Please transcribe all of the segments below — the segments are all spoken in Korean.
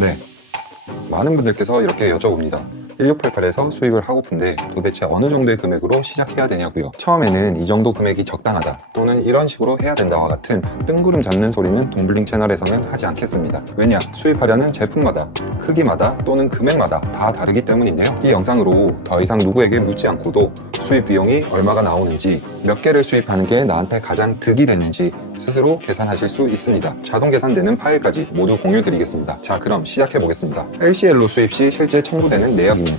네, 많은 분들께서 이렇게 여쭤봅니다. 1688에서 수입을 하고픈데 도대체 어느 정도의 금액으로 시작해야 되냐고요. 처음에는 이 정도 금액이 적당하다 또는 이런 식으로 해야 된다와 같은 뜬구름 잡는 소리는 동블링 채널에서는 하지 않겠습니다. 왜냐? 수입하려는 제품마다 크기마다 또는 금액마다 다 다르기 때문인데요. 이 영상으로 더 이상 누구에게 묻지 않고도 수입 비용이 얼마가 나오는지, 몇 개를 수입하는 게 나한테 가장 득이 되는지 스스로 계산하실 수 있습니다. 자동 계산되는 파일까지 모두 공유 드리겠습니다. 자, 그럼 시작해 보겠습니다. LCL로 수입 시 실제 청구되는 내역입니다.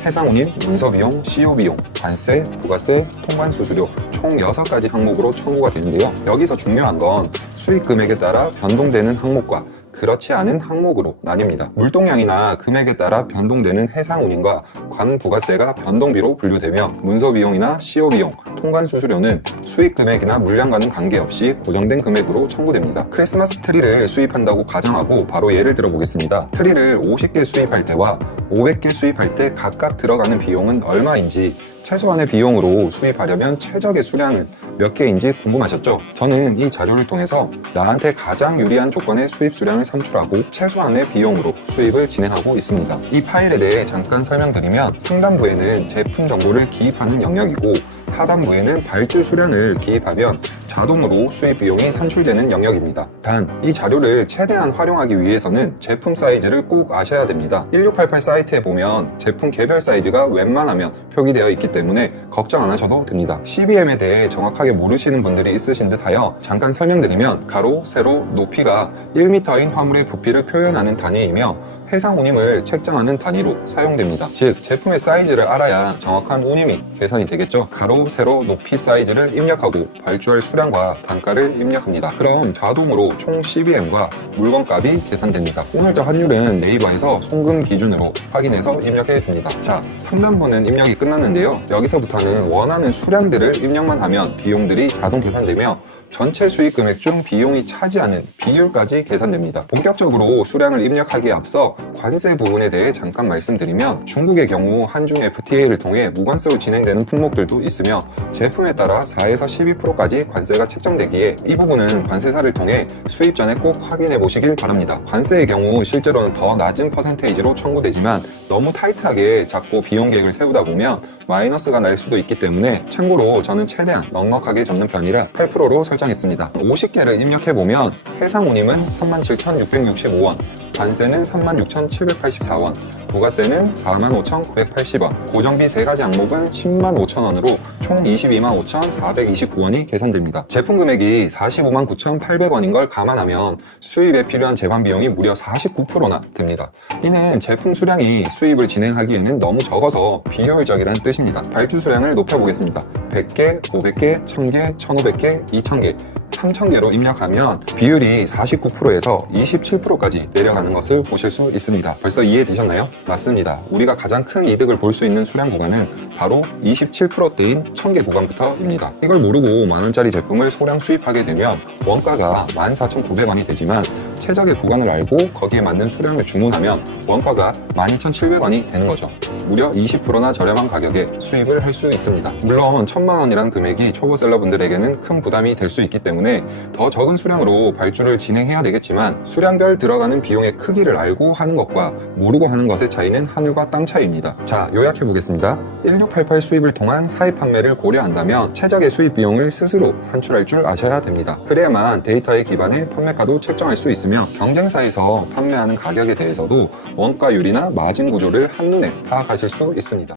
해상운임, 문서비용, CO비용, 관세, 부가세, 통관수수료 총 6가지 항목으로 청구가 되는데요. 여기서 중요한 건 수입 금액에 따라 변동되는 항목과 그렇지 않은 항목으로 나뉩니다. 물동량이나 금액에 따라 변동되는 해상운임과 관부가세가 변동비로 분류되며 문서비용이나 CO비용, 통관수수료는 수입 금액이나 물량과는 관계없이 고정된 금액으로 청구됩니다. 크리스마스 트리를 수입한다고 가정하고 바로 예를 들어보겠습니다. 트리를 50개 수입할 때와 500개 수입할 때 각각 들어가는 비용은 얼마인지, 최소한의 비용으로 수입하려면 최적의 수량은 몇 개인지 궁금하셨죠? 저는 이 자료를 통해서 나한테 가장 유리한 조건의 수입 수량을 산출하고 최소한의 비용으로 수입을 진행하고 있습니다. 이 파일에 대해 잠깐 설명드리면 상단부에는 제품 정보를 기입하는 영역이고 하단부에는 발주 수량을 기입하면 자동으로 수입 비용이 산출되는 영역입니다. 단, 이 자료를 최대한 활용하기 위해서는 제품 사이즈를 꼭 아셔야 됩니다. 1688 사이트에 보면 제품 개별 사이즈가 웬만하면 표기되어 있기 때문에 걱정 안 하셔도 됩니다. CBM에 대해 정확하게 모르시는 분들이 있으신 듯하여 잠깐 설명드리면 가로, 세로, 높이가 1m인 화물의 부피를 표현하는 단위이며 해상운임을 책정하는 단위로 사용됩니다. 즉, 제품의 사이즈를 알아야 정확한 운임이 계산이 되겠죠. 가로, 세로, 높이 사이즈를 입력하고 발주할 수량과 단가를 입력합니다. 그럼 자동으로 총 CBM과 물건값이 계산됩니다. 오늘자 환율은 네이버에서 송금 기준으로 확인해서 입력해 줍니다. 자, 상단부는 입력이 끝났는데요. 여기서부터는 원하는 수량들을 입력만 하면 비용들이 자동 계산되며 전체 수익 금액 중 비용이 차지하는 비율까지 계산됩니다. 본격적으로 수량을 입력하기에 앞서 관세 부분에 대해 잠깐 말씀드리면 중국의 경우 한중 FTA를 통해 무관세로 진행되는 품목들도 있으며 제품에 따라 4에서 12%까지 관세가 책정되기에 이 부분은 관세사를 통해 수입 전에 꼭 확인해 보시길 바랍니다. 관세의 경우 실제로는 더 낮은 퍼센테이지로 청구되지만 너무 타이트하게 잡고 비용 계획을 세우다 보면 마이너스가 날 수도 있기 때문에 참고로 저는 최대한 넉넉하게 잡는 편이라 8%로 설정했습니다. 50개를 입력해보면 해상운임은 37,665원, 관세는 36,784원, 부가세는 45,980원, 고정비 3가지 항목은 105,000원으로 총 225,429원이 계산됩니다. 제품 금액이 459,800원인 걸 감안하면 수입에 필요한 제반 비용이 무려 49%나 됩니다. 이는 제품 수량이 수입을 진행하기에는 너무 적어서 비효율적이라는 뜻입니다. 발주 수량을 높여보겠습니다. 100개, 500개, 1000개, 1500개, 2000개, 3000개로 입력하면 비율이 49%에서 27%까지 내려가는 것을 보실 수 있습니다. 벌써 이해되셨나요? 맞습니다. 우리가 가장 큰 이득을 볼 수 있는 수량 구간은 바로 27%대인 1000개 구간부터입니다. 이걸 모르고 만원짜리 제품을 소량 수입하게 되면 원가가 14,900원이 되지만 최적의 구간을 알고 거기에 맞는 수량을 주문하면 원가가 12,700원이 되는 거죠. 무려 20%나 저렴한 가격에 수입을 할 수 있습니다. 물론 1000만원이라는 금액이 초보 셀러분들에게는 큰 부담이 될 수 있기 때문에 더 적은 수량으로 발주를 진행해야 되겠지만 수량별 들어가는 비용의 크기를 알고 하는 것과 모르고 하는 것의 차이는 하늘과 땅 차이입니다. 자, 요약해 보겠습니다. 1688 수입을 통한 사입 판매를 고려한다면 최적의 수입 비용을 스스로 산출할 줄 아셔야 됩니다. 그래야만 데이터에 기반해 판매가도 책정할 수 있으며 경쟁사에서 판매하는 가격에 대해서도 원가율이나 마진 구조를 한눈에 파악하실 수 있습니다.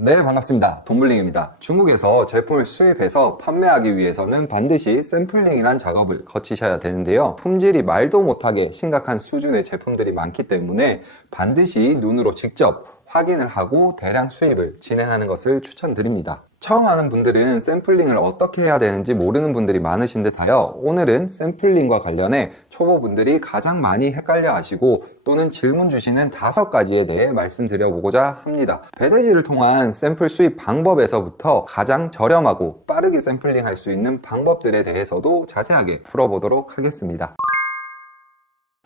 네, 반갑습니다. 돈블링입니다. 중국에서 제품을 수입해서 판매하기 위해서는 반드시 샘플링이란 작업을 거치셔야 되는데요. 품질이 말도 못하게 심각한 수준의 제품들이 많기 때문에 반드시 눈으로 직접 확인을 하고 대량 수입을 진행하는 것을 추천드립니다. 처음 하는 분들은 샘플링을 어떻게 해야 되는지 모르는 분들이 많으신 듯하여 오늘은 샘플링과 관련해 초보분들이 가장 많이 헷갈려 하시고 또는 질문 주시는 5가지에 대해 말씀드려보고자 합니다. 배대지를 통한 샘플 수입 방법에서부터 가장 저렴하고 빠르게 샘플링 할 수 있는 방법들에 대해서도 자세하게 풀어보도록 하겠습니다.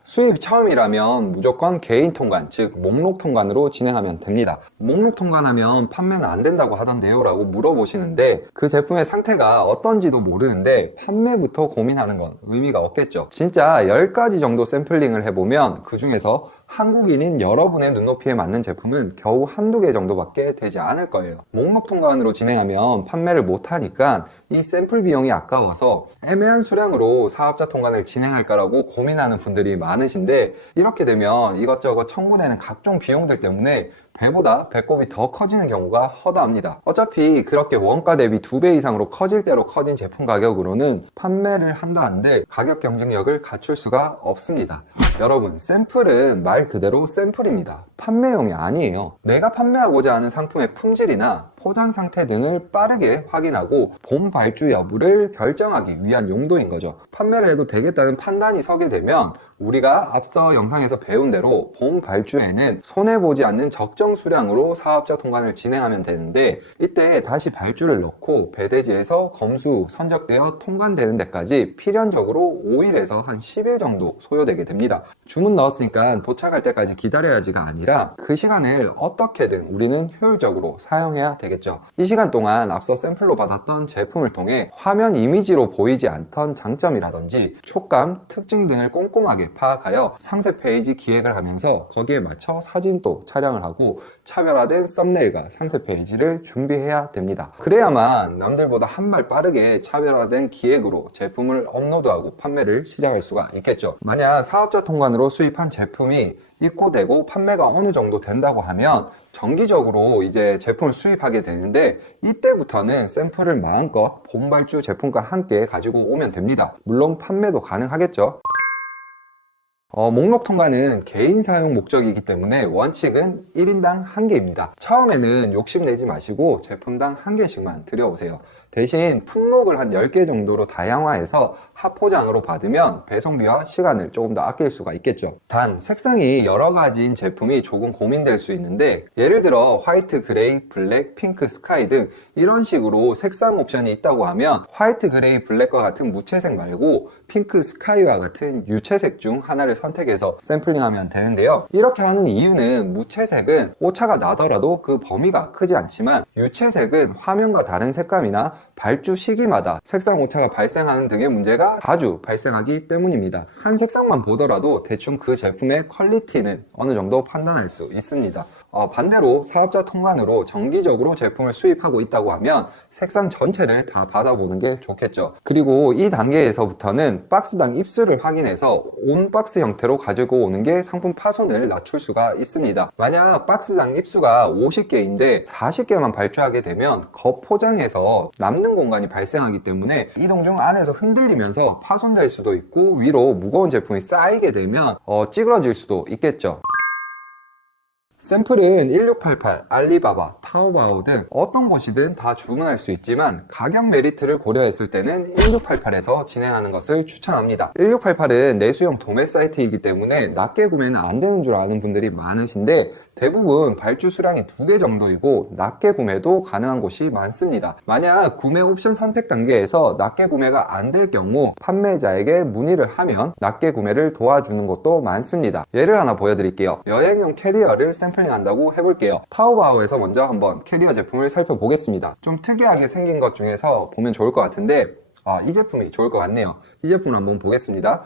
수입 처음이라면 무조건 개인 통관, 즉 목록 통관으로 진행하면 됩니다. 목록 통관하면 판매는 안 된다고 하던데요 라고 물어보시는데, 그 제품의 상태가 어떤지도 모르는데 판매부터 고민하는 건 의미가 없겠죠. 진짜 10가지 정도 샘플링을 해보면 그 중에서 한국인인 여러분의 눈높이에 맞는 제품은 겨우 한두 개 정도밖에 되지 않을 거예요. 목록 통관으로 진행하면 판매를 못하니까 이 샘플 비용이 아까워서 애매한 수량으로 사업자 통관을 진행할까라고 고민하는 분들이 많으신데, 이렇게 되면 이것저것 청구되는 각종 비용들 때문에 배보다 배꼽이 더 커지는 경우가 허다합니다. 어차피 그렇게 원가 대비 2배 이상으로 커질 대로 커진 제품 가격으로는 판매를 한다 한들 가격 경쟁력을 갖출 수가 없습니다. 여러분, 샘플은 말 그대로 샘플입니다. 판매용이 아니에요. 내가 판매하고자 하는 상품의 품질이나 포장 상태 등을 빠르게 확인하고 본 발주 여부를 결정하기 위한 용도인 거죠. 판매를 해도 되겠다는 판단이 서게 되면 우리가 앞서 영상에서 배운 대로 본 발주에는 손해보지 않는 적정 수량으로 사업자 통관을 진행하면 되는데, 이때 다시 발주를 넣고 배대지에서 검수, 선적되어 통관되는 데까지 필연적으로 5일에서 한 10일 정도 소요되게 됩니다. 주문 넣었으니까 도착할 때까지 기다려야지가 아니라 그 시간을 어떻게든 우리는 효율적으로 사용해야 되겠죠. 이 시간 동안 앞서 샘플로 받았던 제품을 통해 화면 이미지로 보이지 않던 장점이라든지 촉감, 특징 등을 꼼꼼하게 파악하여 상세 페이지 기획을 하면서 거기에 맞춰 사진도 촬영을 하고 차별화된 썸네일과 상세 페이지를 준비해야 됩니다. 그래야만 남들보다 한 발 빠르게 차별화된 기획으로 제품을 업로드하고 판매를 시작할 수가 있겠죠. 만약 사업자 통관으로 수입한 제품이 입고되고 판매가 어느 정도 된다고 하면 정기적으로 이제 제품을 수입하게 되는데, 이때부터는 샘플을 마음껏 본발주 제품과 함께 가지고 오면 됩니다. 물론 판매도 가능하겠죠. 목록 통관은 개인 사용 목적이기 때문에 원칙은 1인당 1개입니다. 처음에는 욕심내지 마시고 제품당 1개씩만 들여오세요. 대신 품목을 한 10개 정도로 다양화해서 합포장으로 받으면 배송비와 시간을 조금 더 아낄 수가 있겠죠. 단, 색상이 여러 가지인 제품이 조금 고민될 수 있는데, 예를 들어 화이트, 그레이, 블랙, 핑크, 스카이 등 이런 식으로 색상 옵션이 있다고 하면 화이트, 그레이, 블랙과 같은 무채색 말고 핑크, 스카이와 같은 유채색 중 하나를 선택해서 샘플링하면 되는데요. 이렇게 하는 이유는 무채색은 오차가 나더라도 그 범위가 크지 않지만, 유채색은 화면과 다른 색감이나 발주 시기마다 색상 오차가 발생하는 등의 문제가 자주 발생하기 때문입니다. 한 색상만 보더라도 대충 그 제품의 퀄리티는 어느 정도 판단할 수 있습니다. 반대로 사업자 통관으로 정기적으로 제품을 수입하고 있다고 하면 색상 전체를 다 받아보는 게 좋겠죠. 그리고 이 단계에서부터는 박스당 입수를 확인해서 온 박스 형태로 가지고 오는 게 상품 파손을 낮출 수가 있습니다. 만약 박스당 입수가 50개인데 40개만 발주하게 되면 겉포장에서 남는 공간이 발생하기 때문에 이동 중 안에서 흔들리면서 파손될 수도 있고, 위로 무거운 제품이 쌓이게 되면 찌그러질 수도 있겠죠. 샘플은 1688, 알리바바, 타오바오 등 어떤 곳이든 다 주문할 수 있지만 가격 메리트를 고려했을 때는 1688에서 진행하는 것을 추천합니다. 1688은 내수용 도매 사이트이기 때문에 낮게 구매는 안 되는 줄 아는 분들이 많으신데, 대부분 발주 수량이 2개 정도이고 낮게 구매도 가능한 곳이 많습니다. 만약 구매 옵션 선택 단계에서 낮게 구매가 안 될 경우 판매자에게 문의를 하면 낮게 구매를 도와주는 곳도 많습니다. 예를 하나 보여드릴게요. 여행용 캐리어를 샘플링 한다고 해볼게요. 타오바오에서 먼저 한번 캐리어 제품을 살펴보겠습니다. 좀 특이하게 생긴 것 중에서 보면 좋을 것 같은데, 이 제품이 좋을 것 같네요. 이 제품을 한번 보겠습니다.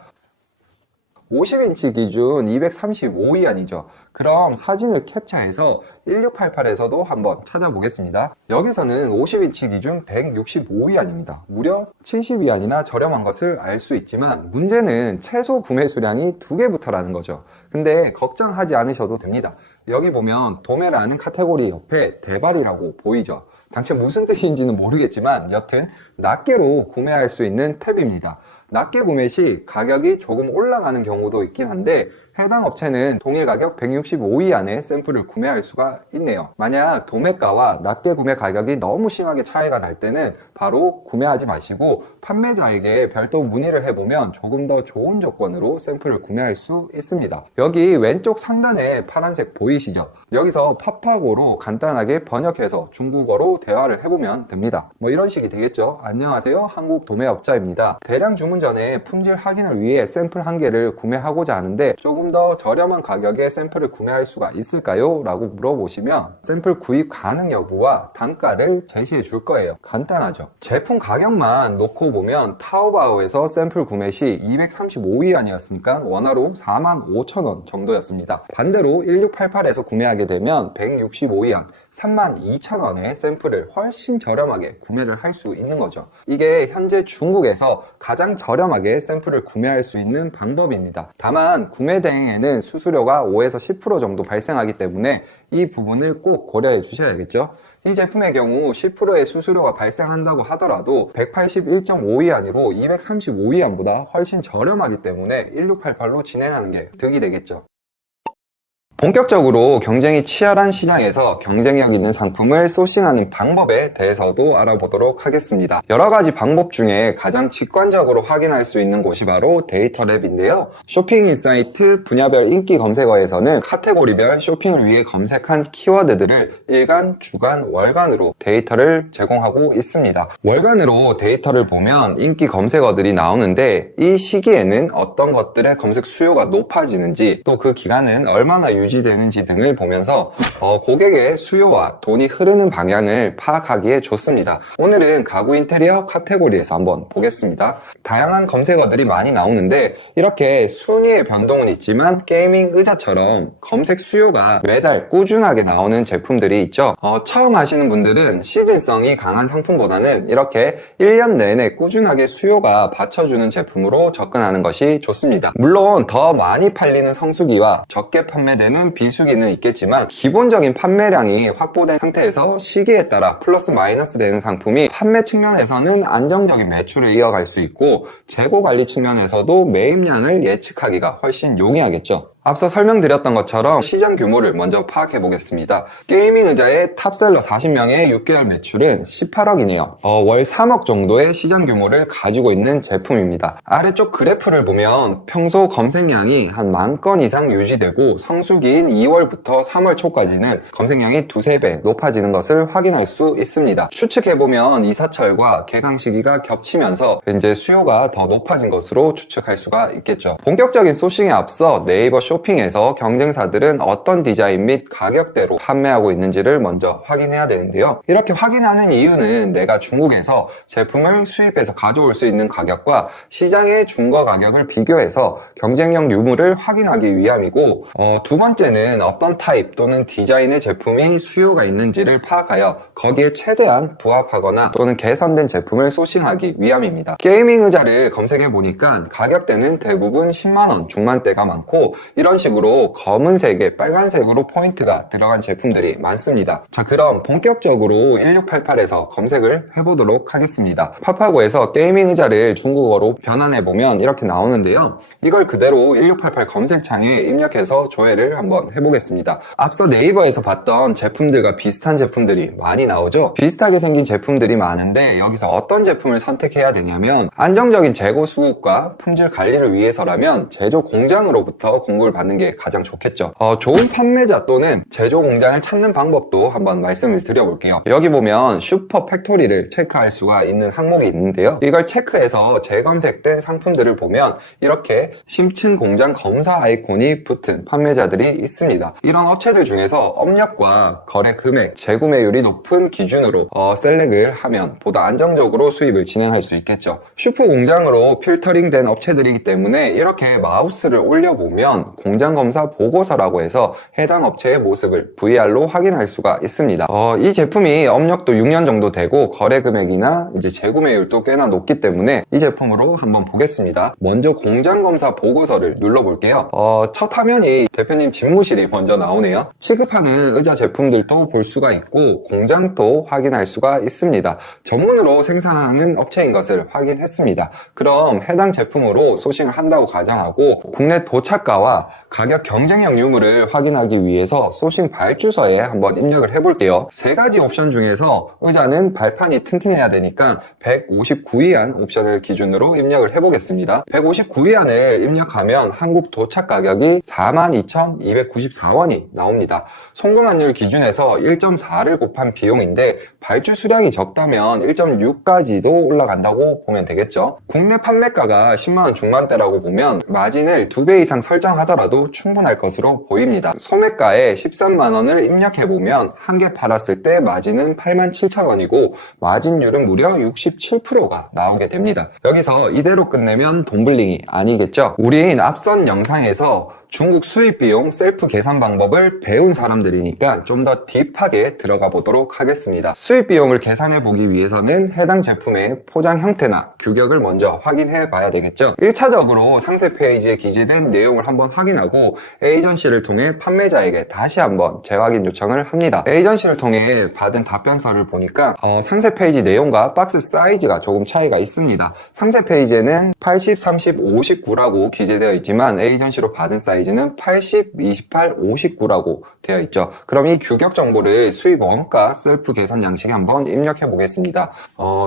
50인치 기준 235위안이죠. 그럼 사진을 캡처해서 1688에서도 한번 찾아보겠습니다. 여기서는 50인치 기준 165위안입니다. 무려 70위안이나 저렴한 것을 알 수 있지만, 문제는 최소 구매 수량이 2개부터라는 거죠. 근데 걱정하지 않으셔도 됩니다. 여기 보면 도매라는 카테고리 옆에 대발이라고 보이죠. 당최 무슨 뜻인지는 모르겠지만 여튼 낱개로 구매할 수 있는 탭입니다. 낱개 구매 시 가격이 조금 올라가는 경우도 있긴 한데, 해당 업체는 동일 가격 165위 안에 샘플을 구매할 수가 있네요. 만약 도매가와 납계 구매 가격이 너무 심하게 차이가 날 때는 바로 구매하지 마시고 판매자에게 별도 문의를 해보면 조금 더 좋은 조건으로 샘플을 구매할 수 있습니다. 여기 왼쪽 상단에 파란색 보이시죠? 여기서 파파고로 간단하게 번역해서 중국어로 대화를 해보면 됩니다. 뭐 이런 식이 되겠죠. 안녕하세요, 한국 도매업자입니다. 대량 주문 전에 품질 확인을 위해 샘플 한 개를 구매하고자 하는데 조금 더 저렴한 가격에 샘플을 구매할 수가 있을까요? 라고 물어보시면 샘플 구입 가능 여부와 단가를 제시해 줄 거예요. 간단하죠. 제품 가격만 놓고 보면 타오바오에서 샘플 구매 시 235위안이었으니까 원화로 45,000원 정도였습니다. 반대로 1688에서 구매하게 되면 165위안, 32,000원의 샘플을 훨씬 저렴하게 구매를 할 수 있는 거죠. 이게 현재 중국에서 가장 저렴하게 샘플을 구매할 수 있는 방법입니다. 다만 구매 대행에는 수수료가 5에서 10% 정도 발생하기 때문에 이 부분을 꼭 고려해 주셔야겠죠. 이 제품의 경우 10%의 수수료가 발생한다고 하더라도 181.5위안으로 235위안보다 훨씬 저렴하기 때문에 1688로 진행하는 게 득이 되겠죠. 본격적으로 경쟁이 치열한 시장에서 경쟁력 있는 상품을 소싱하는 방법에 대해서도 알아보도록 하겠습니다. 여러 가지 방법 중에 가장 직관적으로 확인할 수 있는 곳이 바로 데이터랩인데요. 쇼핑인사이트 분야별 인기 검색어에서는 카테고리별 쇼핑을 위해 검색한 키워드들을 일간, 주간, 월간으로 데이터를 제공하고 있습니다. 월간으로 데이터를 보면 인기 검색어들이 나오는데 이 시기에는 어떤 것들의 검색 수요가 높아지는지 또 그 기간은 얼마나 유지되는지 등을 보면서 고객의 수요와 돈이 흐르는 방향을 파악하기에 좋습니다. 오늘은 가구 인테리어 카테고리에서 한번 보겠습니다. 다양한 검색어들이 많이 나오는데 이렇게 순위의 변동은 있지만 게이밍 의자처럼 검색 수요가 매달 꾸준하게 나오는 제품들이 있죠. 처음 하시는 분들은 시즌성이 강한 상품보다는 이렇게 1년 내내 꾸준하게 수요가 받쳐주는 제품으로 접근하는 것이 좋습니다. 물론 더 많이 팔리는 성수기와 적게 판매되는 비수기는 있겠지만 기본적인 판매량이 확보된 상태에서 시기에 따라 플러스 마이너스 되는 상품이 판매 측면에서는 안정적인 매출을 이어갈 수 있고 재고 관리 측면에서도 매입량을 예측하기가 훨씬 용이하겠죠. 앞서 설명드렸던 것처럼 시장 규모를 먼저 파악해 보겠습니다. 게이밍 의자의 탑셀러 40명의 6개월 매출은 18억이네요. 월 3억 정도의 시장 규모를 가지고 있는 제품입니다. 아래쪽 그래프를 보면 평소 검색량이 한 10,000건 이상 유지되고 성수기인 2월부터 3월 초까지는 검색량이 두세 배 높아지는 것을 확인할 수 있습니다. 추측해보면 이사철과 개강 시기가 겹치면서 이제 수요가 더 높아진 것으로 추측할 수가 있겠죠. 본격적인 소싱에 앞서 네이버 쇼핑에서 경쟁사들은 어떤 디자인 및 가격대로 판매하고 있는지를 먼저 확인해야 되는데요. 이렇게 확인하는 이유는 내가 중국에서 제품을 수입해서 가져올 수 있는 가격과 시장의 중거 가격을 비교해서 경쟁력 유무를 확인하기 위함이고 두 번째는 어떤 타입 또는 디자인의 제품이 수요가 있는지를 파악하여 거기에 최대한 부합하거나 또는 개선된 제품을 소싱하기 위함입니다. 게이밍 의자를 검색해 보니까 가격대는 대부분 10만원 중반대가 많고 이런 식으로 검은색에 빨간색으로 포인트가 들어간 제품들이 많습니다. 자, 그럼 본격적으로 1688에서 검색을 해보도록 하겠습니다. 파파고에서 게이밍 의자를 중국어로 변환해보면 이렇게 나오는데요. 이걸 그대로 1688 검색창에 입력해서 조회를 한번 해보겠습니다. 앞서 네이버에서 봤던 제품들과 비슷한 제품들이 많이 나오죠. 비슷하게 생긴 제품들이 많은데 여기서 어떤 제품을 선택해야 되냐면 안정적인 재고 수급과 품질 관리를 위해서라면 제조 공장으로부터 공급을 받는 게 가장 좋겠죠. 좋은 판매자 또는 제조 공장을 찾는 방법도 한번 말씀을 드려볼게요. 여기 보면 슈퍼 팩토리를 체크할 수가 있는 항목이 있는데요. 이걸 체크해서 재검색된 상품들을 보면 이렇게 심층 공장 검사 아이콘이 붙은 판매자들이 있습니다. 이런 업체들 중에서 업력과 거래 금액, 재구매율이 높은 기준으로 셀렉을 하면 보다 안정적으로 수입을 진행할 수 있겠죠. 슈퍼 공장으로 필터링된 업체들이기 때문에 이렇게 마우스를 올려보면 공장 검사 보고서라고 해서 해당 업체의 모습을 VR로 확인할 수가 있습니다. 이 제품이 업력도 6년 정도 되고 거래 금액이나 이제 재구매율도 꽤나 높기 때문에 이 제품으로 한번 보겠습니다. 먼저 공장 검사 보고서를 눌러볼게요. 첫 화면이 대표님 집무실이 먼저 나오네요. 취급하는 의자 제품들도 볼 수가 있고 공장도 확인할 수가 있습니다. 전문으로 생산하는 업체인 것을 확인했습니다. 그럼 해당 제품으로 소싱을 한다고 가정하고 국내 도착가와 자, 가격 경쟁력 유무를 확인하기 위해서 소싱 발주서에 한번 입력을 해볼게요. 세 가지 옵션 중에서 의자는 발판이 튼튼해야 되니까 159위안 옵션을 기준으로 입력을 해보겠습니다. 159위안을 입력하면 한국 도착 가격이 42,294원이 나옵니다. 송금 환율 기준에서 1.4를 곱한 비용인데 발주 수량이 적다면 1.6까지도 올라간다고 보면 되겠죠. 국내 판매가가 10만원 중반대라고 보면 마진을 2배 이상 설정하더라도 충분할 것으로 보입니다. 소매가에 13만원을 입력해보면 한 개 팔았을 때 마진은 87,000원이고 마진율은 무려 67%가 나오게 됩니다. 여기서 이대로 끝내면 돈블링이 아니겠죠. 우린 앞선 영상에서 중국 수입 비용 셀프 계산 방법을 배운 사람들이니까 좀 더 딥하게 들어가 보도록 하겠습니다. 수입 비용을 계산해 보기 위해서는 해당 제품의 포장 형태나 규격을 먼저 확인해 봐야 되겠죠. 1차적으로 상세 페이지에 기재된 내용을 한번 확인하고 에이전시를 통해 판매자에게 다시 한번 재확인 요청을 합니다. 에이전시를 통해 받은 답변서를 보니까 상세 페이지 내용과 박스 사이즈가 조금 차이가 있습니다. 상세 페이지에는 80, 30, 59라고 기재되어 있지만 에이전시로 받은 사이즈는 80, 28, 59라고 되어 있죠. 그럼 이 규격 정보를 수입 원가 셀프 계산 양식에 한번 입력해 보겠습니다.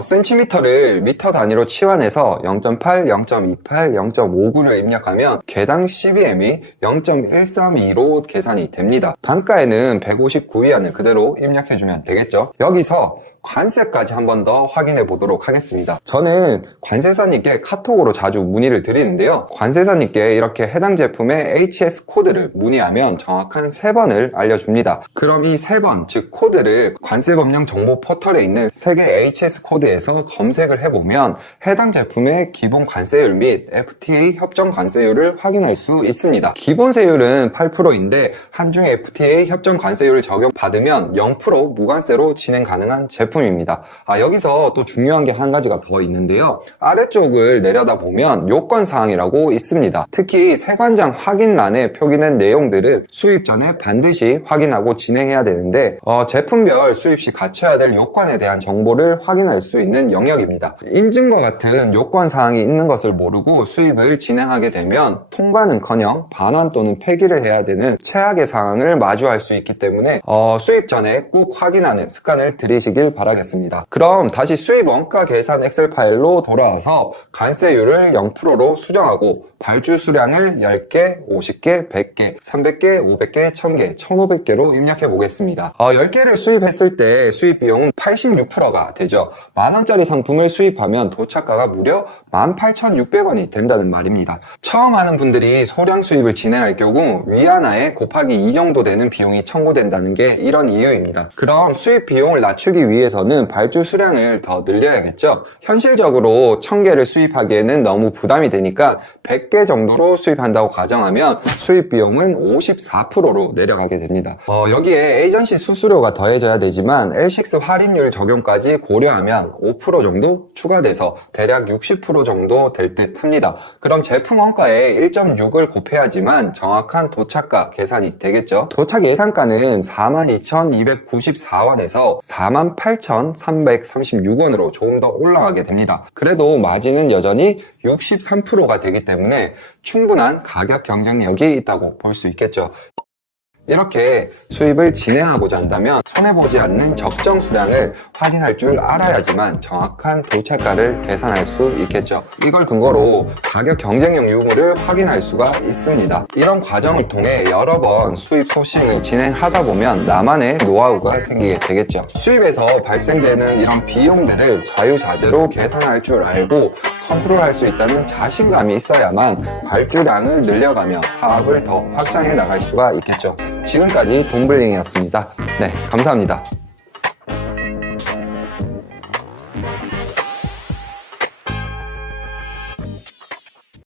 센티미터를 미터 단위로 치환해서 0.8, 0.28, 0.59를 입력하면 개당 CBM이 0.132로 계산이 됩니다. 단가에는 159위안을 그대로 입력해주면 되겠죠. 여기서 관세까지 한 번 더 확인해 보도록 하겠습니다. 저는 관세사님께 카톡으로 자주 문의를 드리는데요. 관세사님께 이렇게 해당 제품의 HS 코드를 문의하면 정확한 3번을 알려줍니다. 그럼 이 3번, 즉 코드를 관세법령 정보 포털에 있는 3개 HS 코드에서 검색을 해보면 해당 제품의 기본 관세율 및 FTA 협정 관세율을 확인할 수 있습니다. 기본 세율은 8%인데 한중에 FTA 협정 관세율을 적용받으면 0% 무관세로 진행 가능한 제품입니다. 여기서 또 중요한 게 한 가지가 더 있는데요. 아래쪽을 내려다 보면 요건사항이라고 있습니다. 특히 세관장 확인란에 표기된 내용들은 수입 전에 반드시 확인하고 진행해야 되는데 제품별 수입 시 갖춰야 될 요건에 대한 정보를 확인할 수 있는 영역입니다. 인증과 같은 요건사항이 있는 것을 모르고 수입을 진행하게 되면 통과는커녕 반환 또는 폐기를 해야 되는 최악의 상황을 마주할 수 있기 때문에 수입 전에 꼭 확인하는 습관을 들이시길 바라겠습니다. 그럼 다시 수입 원가 계산 엑셀 파일로 돌아와서 관세율을 0%로 수정하고 발주 수량을 10개, 50개, 100개, 300개, 500개, 1000개, 1500개로 입력해 보겠습니다. 10개를 수입했을 때 수입 비용은 86%가 되죠. 만원짜리 상품을 수입하면 도착가가 무려 18,600원이 된다는 말입니다. 처음 하는 분들이 소량 수입을 진행할 경우 위안화에 곱하기 2 정도 되는 비용이 청구된다는 게 이런 이유입니다. 그럼 수입 비용을 낮추기 위해서는 발주 수량을 더 늘려야겠죠. 현실적으로 1000개를 수입하기에는 너무 부담이 되니까 100개 정도로 수입한다고 가정하면 수입 비용은 54%로 내려가게 됩니다. 여기에 에이전시 수수료가 더해져야 되지만 L6 할인율 적용까지 고려하면 5% 정도 추가돼서 대략 60% 정도 될 듯 합니다. 그럼 제품 원가에 1.6을 곱해야지만 정확한 도착가 계산이 되겠죠. 도착 예상가는 42,294원에서 48,336원으로 조금 더 올라가게 됩니다. 그래도 마진은 여전히 63%가 되기 때문에 충분한 가격 경쟁력이 있다고 볼 수 있겠죠. 이렇게 수입을 진행하고자 한다면 손해보지 않는 적정 수량을 확인할 줄 알아야지만 정확한 도착가를 계산할 수 있겠죠. 이걸 근거로 가격 경쟁력 유무를 확인할 수가 있습니다. 이런 과정을 통해 여러 번 수입 소싱을 진행하다 보면 나만의 노하우가 생기게 되겠죠. 수입에서 발생되는 이런 비용들을 자유자재로 계산할 줄 알고 컨트롤할 수 있다는 자신감이 있어야만 발주량을 늘려가며 사업을 더 확장해 나갈 수가 있겠죠. 지금까지 돈블링이었습니다. 네, 감사합니다.